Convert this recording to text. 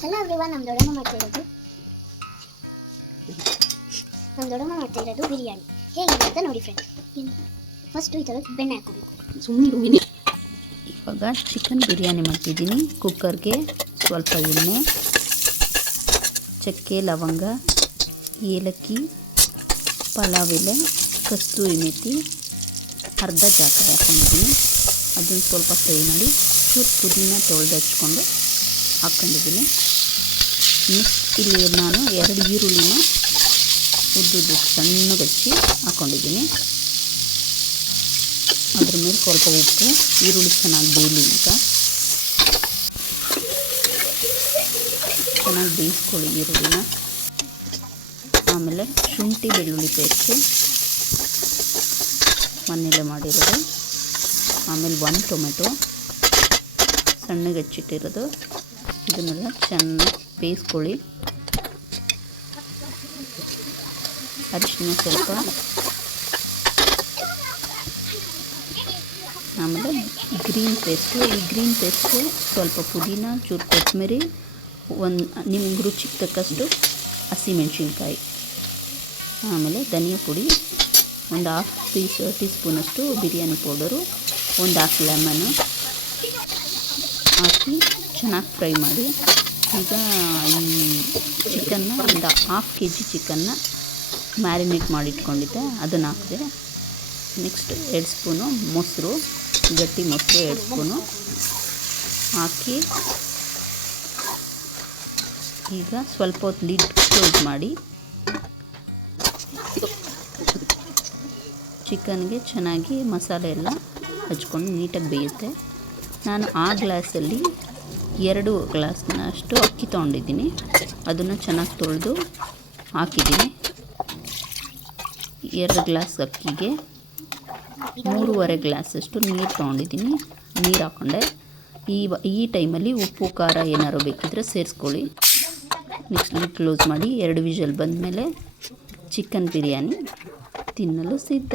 Hello everyone, ನಮ್ಮ ದೊಡ್ಡಮ್ಮ ಮಾಡ್ತಾ ಇರೋದು ಬಿರಿಯಾನಿ ಹೇಗಿದೆ ಅಂತ ನೋಡಿ ಫ್ರೆಂಡ್ಸ್. ಫಸ್ಟು ಈ ಥರ ಬೆಣ್ಣೆ ಹಾಕೋಬೇಕು. ಸುಮ್ಮನೆ ಇವಾಗ ಚಿಕನ್ ಬಿರಿಯಾನಿ ಮಾಡ್ತಿದ್ದೀನಿ. ಕುಕ್ಕರ್ಗೆ ಸ್ವಲ್ಪ ಎಣ್ಣೆ, ಚಕ್ಕೆ, ಲವಂಗ, ಏಲಕ್ಕಿ, ಪಲಾವ್ ಎಲೆ, ಕಸ್ತೂರಿ ಮೇಥಿ, ಅರ್ಧ ಜಾಕರೆ ಹಾಕ್ಕೊಂಡಿದ್ದೀನಿ. ಅದನ್ನು ಸ್ವಲ್ಪ ಫ್ರೈ ಮಾಡಿ ಚೂರು ಪುದೀನ ತೊಳೆದು ಹಚ್ಕೊಂಡು ಹಾಕ್ಕೊಂಡಿದ್ದೀನಿ. ನೆಕ್ಸ್ಟ್ ಇಲ್ಲಿ ನಾನು 2 ಈರುಳ್ಳಿನ ಉದ್ದುದ್ದು ಸಣ್ಣಗೆ ಹಚ್ಚಿ ಹಾಕ್ಕೊಂಡಿದ್ದೀನಿ. ಅದ್ರ ಮೇಲೆ ಸ್ವಲ್ಪ ಉಪ್ಪು, ಈರುಳ್ಳಿ ಚೆನ್ನಾಗಿ ಬೇಯಲಿ ಅಂತ ಚೆನ್ನಾಗಿ ಬೇಯಿಸ್ಕೊಳ್ಳಿ ಈರುಳ್ಳಿನ. ಆಮೇಲೆ ಶುಂಠಿ ಬೆಳ್ಳುಳ್ಳಿ ಪೇಸ್ಟು ಮನೆಯಲ್ಲೇ ಮಾಡಿರೋದು, ಆಮೇಲೆ 1 ಟೊಮೆಟೊ ಸಣ್ಣಗೆ ಹಚ್ಚಿಟ್ಟಿರೋದು, ಇದನ್ನೆಲ್ಲ ಚೆನ್ನಾಗಿ ಬೇಯಿಸ್ಕೊಳ್ಳಿ. ಅರಿಶಿನ ಸ್ವಲ್ಪ, ಆಮೇಲೆ ಗ್ರೀನ್ ಪೇಸ್ಟು. ಈ ಗ್ರೀನ್ ಪೇಸ್ಟು ಸ್ವಲ್ಪ ಪುದೀನ, ಚೂರು ಕೊತ್ತಂಬರಿ, ನಿಮ್ಗೆ ರುಚಿಗೆ ತಕ್ಕಷ್ಟು ಹಸಿಮೆಣ್ಸಿನ್ಕಾಯಿ, ಆಮೇಲೆ ಧನಿಯಾ ಪುಡಿ, ಒಂದು 1/2 ಟೀ ಸ್ಪೂನಷ್ಟು ಬಿರಿಯಾನಿ ಪೌಡರು, ಒಂದು 1/2 ಲೆಮನ್ನು ಹಾಕಿ ಚೆನ್ನಾಗಿ ಫ್ರೈ ಮಾಡಿ. ಈಗ ಈ ಚಿಕನ್ನ ಒಂದು 1/2 kg ಚಿಕನ್ನ ಮ್ಯಾರಿನೇಟ್ ಮಾಡಿಟ್ಕೊಂಡಿದ್ದೆ, ಅದನ್ನು ಹಾಕಿದೆ. ನೆಕ್ಸ್ಟ್ 2 ಸ್ಪೂನು ಮೊಸರು, ಗಟ್ಟಿ ಮೊಸರು 2 ಸ್ಪೂನು ಹಾಕಿ ಈಗ ಸ್ವಲ್ಪ ಹೊತ್ತು ಲಿಡ್ ಕ್ಲೋಸ್ ಮಾಡಿ ಚಿಕನ್ಗೆ ಚೆನ್ನಾಗಿ ಮಸಾಲೆ ಎಲ್ಲ ಹಚ್ಕೊಂಡು ನೀಟಾಗಿ ಬೇಯುತ್ತೆ. ನಾನು ಆ ಗ್ಲಾಸಲ್ಲಿ 2 ಗ್ಲಾಸ್ನಷ್ಟು ಅಕ್ಕಿ ತೊಗೊಂಡಿದ್ದೀನಿ. ಅದನ್ನು ಚೆನ್ನಾಗಿ ತೊಳೆದು ಹಾಕಿದ್ದೀನಿ. 2 ಗ್ಲಾಸ್ ಅಕ್ಕಿಗೆ 3.5 ಗ್ಲಾಸಷ್ಟು ನೀರು ತೊಗೊಂಡಿದ್ದೀನಿ. ನೀರು ಹಾಕ್ಕೊಂಡೆ. ಈ ಟೈಮಲ್ಲಿ ಉಪ್ಪು ಖಾರ ಏನಾರು ಬೇಕಿದ್ದರೆ ಸೇರಿಸ್ಕೊಳ್ಳಿ. ನೆಕ್ಸ್ಟ್ ಲಿಡ್ ಕ್ಲೋಸ್ ಮಾಡಿ 2 ವಿಷಲ್ ಬಂದಮೇಲೆ ಚಿಕನ್ ಬಿರಿಯಾನಿ ತಿನ್ನಲು ಸಿದ್ಧ.